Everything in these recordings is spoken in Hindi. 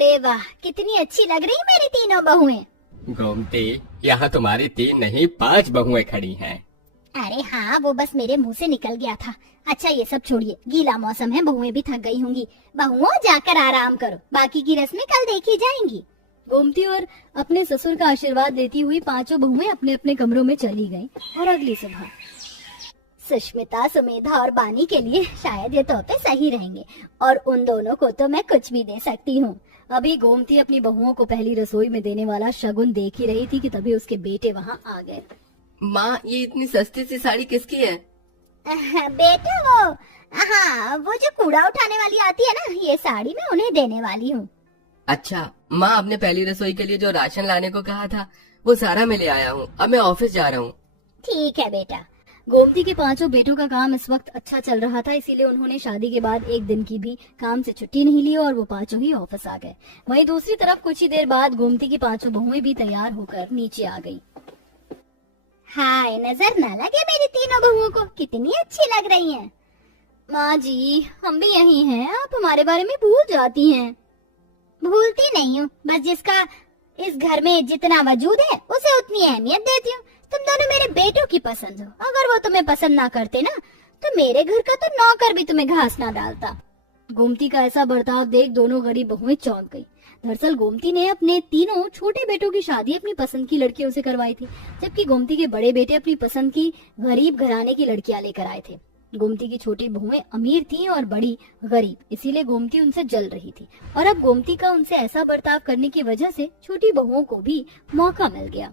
अरे वाह, कितनी अच्छी लग रही मेरी तीनों बहुएं। गोमती, यहाँ तुम्हारी 3 नहीं 5 बहुएं खड़ी हैं। अरे हाँ, वो बस मेरे मुंह से निकल गया था। अच्छा ये सब छोड़िए, गीला मौसम है, बहुएं भी थक गई होंगी। बहुओं जाकर आराम करो, बाकी की रस्में कल देखी जाएंगी। गोमती और अपने ससुर का आशीर्वाद लेती हुई पांचों बहुएं अपने अपने कमरों में चली गईं। और अगली सुबह सुष्मिता, सुमेधा और बानी के लिए शायद ये तोहफे सही रहेंगे, और उन दोनों को तो मैं कुछ भी दे सकती हूँ। अभी गोमती अपनी बहुओं को पहली रसोई में देने वाला शगुन देख ही रही थी कि तभी उसके बेटे वहाँ आ गए। माँ, ये इतनी सस्ती सी साड़ी किसकी है? बेटा वो, हाँ वो जो कूड़ा उठाने वाली आती है ना, ये साड़ी मैं उन्हें देने वाली हूँ। अच्छा माँ, आपने पहली रसोई के लिए जो राशन लाने को कहा था वो सारा मैं ले आया हूँ। अब मैं ऑफिस जा रहा हूँ। ठीक है बेटा। गोमती के पांचों बेटों का काम इस वक्त अच्छा चल रहा था, इसीलिए उन्होंने शादी के बाद एक दिन की भी काम से छुट्टी नहीं ली और वो पांचों ही ऑफिस आ गए। वहीं दूसरी तरफ कुछ ही देर बाद गोमती की पांचों बहुएं भी तैयार होकर नीचे आ गई। हाय, नजर न लगे मेरी तीनों बहुओं को, कितनी अच्छी लग रही हैं। माँ जी, हम भी यही हैं, आप हमारे बारे में भूल जाती हैं। भूलती नहीं हूँ, बस जिसका इस घर में जितना वजूद है उसे उतनी अहमियत देती हूँ। तुम दोनों मेरे बेटों की पसंद हो, अगर वो तुम्हें पसंद ना करते ना तो मेरे घर का तो नौकर भी तुम्हें घास ना डालता। गोमती का ऐसा बर्ताव देख दोनों गरीब बहुएं चौंक गई। दरअसल गोमती ने अपने तीनों छोटे बेटों की शादी अपनी पसंद की लड़कियों से करवाई थी, जबकि गोमती के बड़े बेटे अपनी पसंद की गरीब घराने की लड़कियां लेकर आए थे। गोमती की छोटी बहुएं अमीर थीं और बड़ी गरीब, इसीलिए गोमती उनसे जल रही थी और अब गोमती का उनसे ऐसा बर्ताव करने की वजह से छोटी बहुओं को भी मौका मिल गया।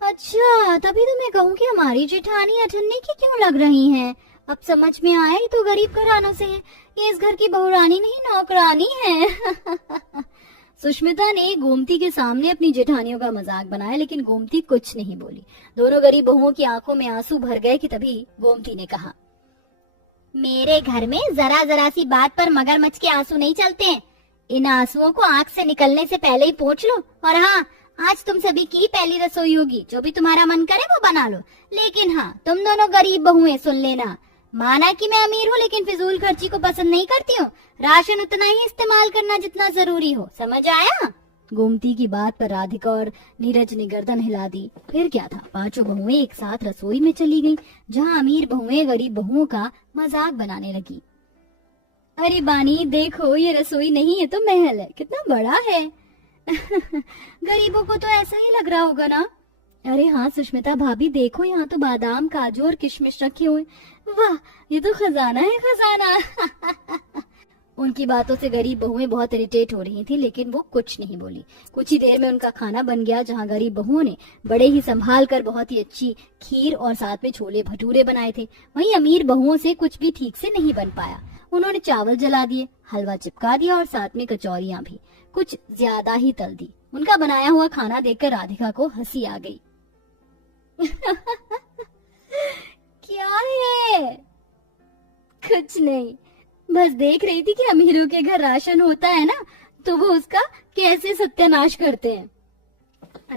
अच्छा, तभी तो मैं कहूँ कि हमारी जेठानी अठन्नी की क्यों लग रही हैं। अब समझ में आया, ही तो गरीब घरानों से है, ये इस घर की बहुरानी नहीं नौकरानी है। सुष्मिता ने गोमती के सामने अपनी जेठानियों का मजाक बनाया, लेकिन गोमती कुछ नहीं बोली। दोनों गरीब बहुओं की आंखों में आंसू भर गए कि तभी गोमती ने कहा, मेरे घर में जरा जरा सी बात पर मगरमच्छ के आंसू नहीं चलते हैं। इन आंसुओं को आंख से निकलने से पहले ही पोंछ लो। और हाँ, आज तुम सभी की पहली रसोई होगी, जो भी तुम्हारा मन करे वो बना लो। लेकिन हाँ, तुम दोनों गरीब बहुएं सुन लेना, माना कि मैं अमीर हूँ लेकिन फिजूल खर्ची को पसंद नहीं करती हूँ। राशन उतना ही इस्तेमाल करना जितना जरूरी हो, समझ आया? गोमती की बात पर राधिका और नीरज ने गर्दन हिला दी। फिर क्या था, पांचों बहुएं एक साथ रसोई में चली गईं, जहाँ अमीर बहुएं गरीब बहुओं का मजाक बनाने लगी। अरे बानी देखो, ये रसोई नहीं है तो महल है, कितना बड़ा है। गरीबों को तो ऐसा ही लग रहा होगा ना। अरे हाँ सुष्मिता भाभी, देखो यहाँ तो बादाम, काजू और किशमिश रखे हुए। वाह, ये तो खजाना है, खजाना। उनकी बातों से गरीब बहुएं बहुत इरिटेट हो रही थी, लेकिन वो कुछ नहीं बोली। कुछ ही देर में उनका खाना बन गया, जहाँ गरीब बहुओं ने बड़े ही संभाल कर बहुत ही अच्छी खीर और साथ में छोले भटूरे बनाए थे। वहीं अमीर बहुओं से कुछ भी ठीक से नहीं बन पाया। उन्होंने चावल जला दिए, हलवा चिपका दिया और साथ में कचौरियां भी कुछ ज्यादा ही तल दी। उनका बनाया हुआ खाना देखकर राधिका को हंसी आ गई। क्या है? कुछ नहीं, बस देख रही थी कि अमीरों के घर राशन होता है ना, तो वो उसका कैसे सत्यानाश करते हैं।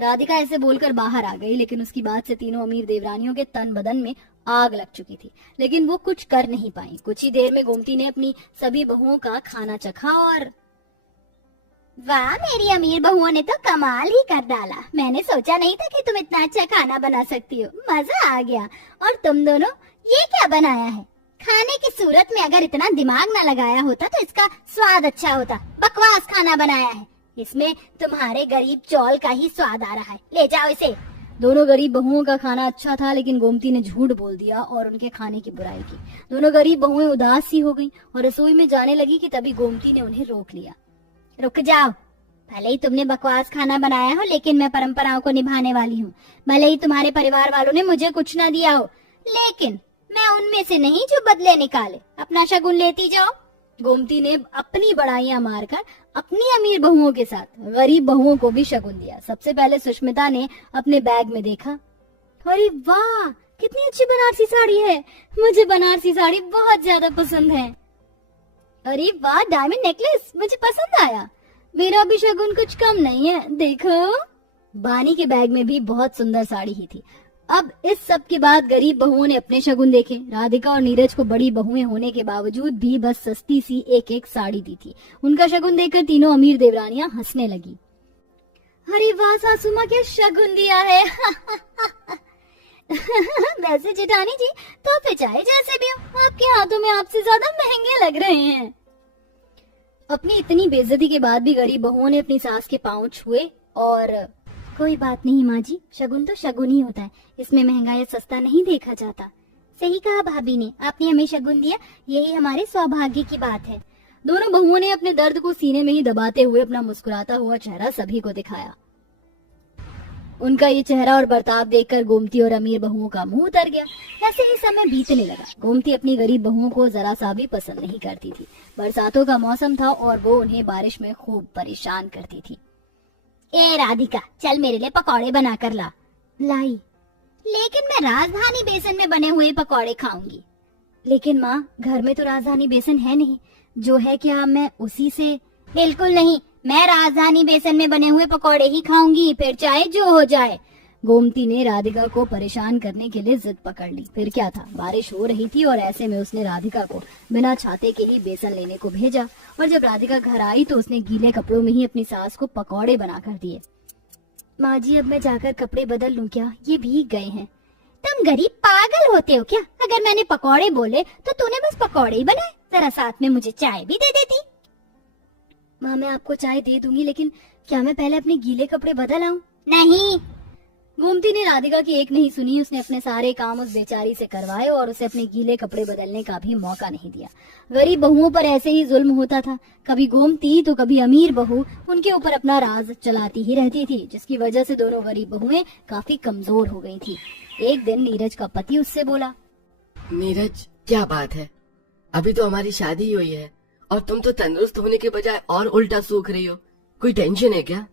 राधिका ऐसे बोलकर बाहर आ गई, लेकिन उसकी बात से तीनों अमीर देवरानियों के तन बदन में आग लग चुकी थी, लेकिन वो कुछ कर नहीं पाई। कुछ ही देर में गोमती ने अपनी सभी बहुओं का खाना चखा और वाह, मेरी अमीर बहुओं ने तो कमाल ही कर डाला। मैंने सोचा नहीं था कि तुम इतना अच्छा खाना बना सकती हो, मजा आ गया। और तुम दोनों ये क्या बनाया है? खाने की सूरत में अगर इतना दिमाग ना लगाया होता तो इसका स्वाद अच्छा होता। बकवास खाना बनाया है, इसमें तुम्हारे गरीब चौल का ही स्वाद आ रहा है। ले जाओ इसे। दोनों गरीब बहुओं का खाना अच्छा था, लेकिन गोमती ने झूठ बोल दिया और उनके खाने की बुराई की। दोनों गरीब बहुएं उदास सी हो गईं और रसोई में जाने लगी कि तभी गोमती ने उन्हें रोक लिया। रुक जाओ, भले ही तुमने बकवास खाना बनाया हो, लेकिन मैं परंपराओं को निभाने वाली हूँ। भले ही तुम्हारे परिवार वालों ने मुझे कुछ ना दिया हो, लेकिन मैं उनमें से नहीं जो बदले निकाले। अपना शगुन लेती जाओ। गोमती ने अपनी बड़ाइयां मारकर अपनी अमीर बहुओं के साथ गरीब बहुओं को भी शगुन दिया। सबसे पहले सुष्मिता ने अपने बैग में देखा। अरे वाह, कितनी अच्छी बनारसी साड़ी है, मुझे बनारसी साड़ी बहुत ज्यादा पसंद है। अरे वाह, डायमंड नेकलेस मुझे पसंद आया। मेरा भी शगुन कुछ कम नहीं है, देखो। बानी के बैग में भी बहुत सुंदर साड़ी ही थी। अब इस सब के बाद गरीब बहुओं ने अपने शगुन देखे। राधिका और नीरज को बड़ी बहुएं होने के बावजूद भी बस सस्ती सी एक एक साड़ी दी थी। उनका शगुन देखकर तीनों अमीर देवरानियां हंसने लगी। अरे वाह सासू माँ, क्या शगुन दिया है। वैसे जेठानी जी तोहफे चाहे जैसे भी हो, आपके हाथों में आपसे ज्यादा महंगे लग रहे हैं। अपनी इतनी बेइज्जती के बाद भी गरीब बहुओं ने अपनी सास के पांव छुए और कोई बात नहीं माँ जी, शगुन तो शगुन ही होता है, इसमें महंगा या सस्ता नहीं देखा जाता। सही कहा भाभी ने, आपने हमें शगुन दिया, यही हमारे सौभाग्य की बात है। दोनों बहुओं ने अपने दर्द को सीने में ही दबाते हुए अपना मुस्कुराता हुआ चेहरा सभी को दिखाया। उनका ये चेहरा और बर्ताव देखकर गोमती और अमीर बहुओं का मुंह उतर गया। ऐसे ही समय बीतने लगा। गोमती अपनी गरीब बहुओं को जरा सा भी पसंद नहीं करती थी। बरसातों का मौसम था और वो उन्हें बारिश में खूब परेशान करती थी। ए राधिका, चल मेरे लिए पकौड़े बनाकर ला। लाई। लेकिन मैं राजधानी बेसन में बने हुए पकौड़े खाऊंगी। लेकिन माँ, घर में तो राजधानी बेसन है नहीं, जो है क्या मैं उसी से। बिल्कुल नहीं, मैं राजधानी बेसन में बने हुए पकौड़े ही खाऊंगी, फिर चाहे जो हो जाए। गोमती ने राधिका को परेशान करने के लिए जिद पकड़ ली। फिर क्या था, बारिश हो रही थी और ऐसे में उसने राधिका को बिना छाते के ही बेसन लेने को भेजा। और जब राधिका घर आई तो उसने गीले कपड़ों में ही अपनी सास को पकौड़े बनाकर दिए। माँ जी, अब मैं जाकर कपड़े बदल लूं क्या? ये भीग गए हैं। तुम गरीब पागल होते हो क्या? अगर मैंने पकौड़े बोले तो तूने बस पकौड़े ही बनाए, जरा साथ में मुझे चाय भी दे देती। माँ, मैं आपको चाय दे दूंगी, लेकिन क्या मैं पहले अपने गीले कपड़े बदल आऊं? नहीं। गोमती ने राधिका की एक नहीं सुनी। उसने अपने सारे काम उस बेचारी से करवाए और उसे अपने गीले कपड़े बदलने का भी मौका नहीं दिया। गरीब बहुओं पर ऐसे ही जुल्म होता था। कभी गोमती तो कभी अमीर बहू उनके ऊपर अपना राज चलाती ही रहती थी, जिसकी वजह से दोनों गरीब बहुएं काफी कमजोर हो गई थी। एक दिन नीरज का पति उससे बोला, नीरज, क्या बात है? अभी तो हमारी शादी हुई है और तुम तो तंदुरुस्त होने के बजाय और उल्टा सूख रही हो। कोई टेंशन है क्या?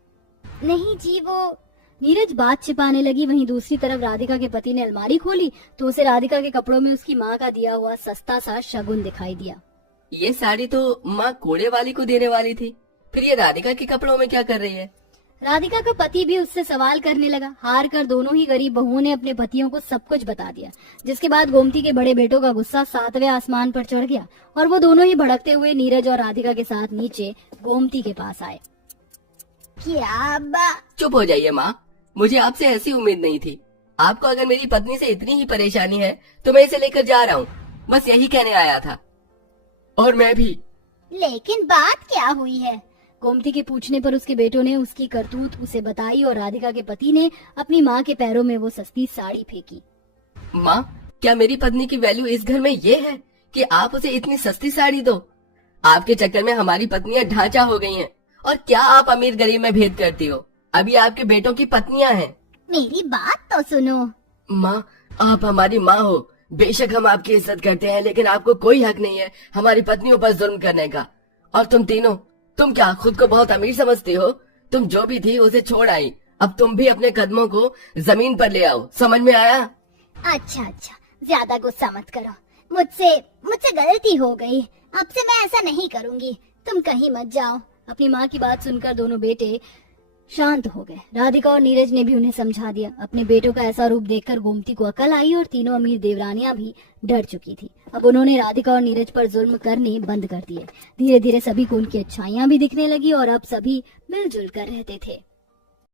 नहीं जी, वो। नीरज बात छिपाने लगी। वहीं दूसरी तरफ राधिका के पति ने अलमारी खोली तो उसे राधिका के कपड़ों में उसकी माँ का दिया हुआ सस्ता सा शगुन दिखाई दिया। ये साड़ी तो माँ कोड़े वाली को देने वाली थी, फिर ये राधिका के कपड़ों में क्या कर रही है? राधिका का पति भी उससे सवाल करने लगा। हार कर दोनों ही गरीब बहुओं ने अपने पतियों को सब कुछ बता दिया, जिसके बाद गोमती के बड़े बेटों का गुस्सा 7वें आसमान पर चढ़ गया और वो दोनों ही भड़कते हुए नीरज और राधिका के साथ नीचे गोमती के पास आए। क्या चुप हो जाइए माँ, मुझे आपसे ऐसी उम्मीद नहीं थी। आपको अगर मेरी पत्नी से इतनी ही परेशानी है तो मैं इसे लेकर जा रहा हूँ, बस यही कहने आया था। और मैं भी। लेकिन बात क्या हुई है? गोमती के पूछने पर उसके बेटों ने उसकी करतूत उसे बताई और राधिका के पति ने अपनी माँ के पैरों में वो सस्ती साड़ी फेंकी। माँ, क्या मेरी पत्नी की वैल्यू इस घर में ये है कि आप उसे इतनी सस्ती साड़ी दो? आपके चक्कर में हमारी पत्नियां ढांचा हो गई हैं। और क्या आप अमीर गरीब में भेद करती हो? अभी आपके बेटों की पत्नियां हैं। मेरी बात तो सुनो। माँ, आप हमारी माँ हो। बेशक हम आपकी इज्जत करते हैं, लेकिन आपको कोई हक नहीं है हमारी पत्नियों पर जुल्म करने का। और तुम तीनों, तुम क्या खुद को बहुत अमीर समझती हो? तुम जो भी थी उसे छोड़ आई, अब तुम भी अपने कदमों को जमीन पर ले आओ। समझ में आया? अच्छा, ज्यादा गुस्सा मत करो। मुझसे गलती हो गई, अब से मैं ऐसा नहीं करूंगी। तुम कहीं मत जाओ। अपनी माँ की बात सुनकर दोनों बेटे शांत हो गए। राधिका और नीरज ने भी उन्हें समझा दिया। अपने बेटों का ऐसा रूप देखकर गोमती को अकल आई और तीनों अमीर देवरानियां भी डर चुकी थी। अब उन्होंने राधिका और नीरज पर जुल्म करने बंद कर दिए। धीरे धीरे सभी को उनकी अच्छाइयां भी दिखने लगी और अब सभी मिलजुल कर रहते थे।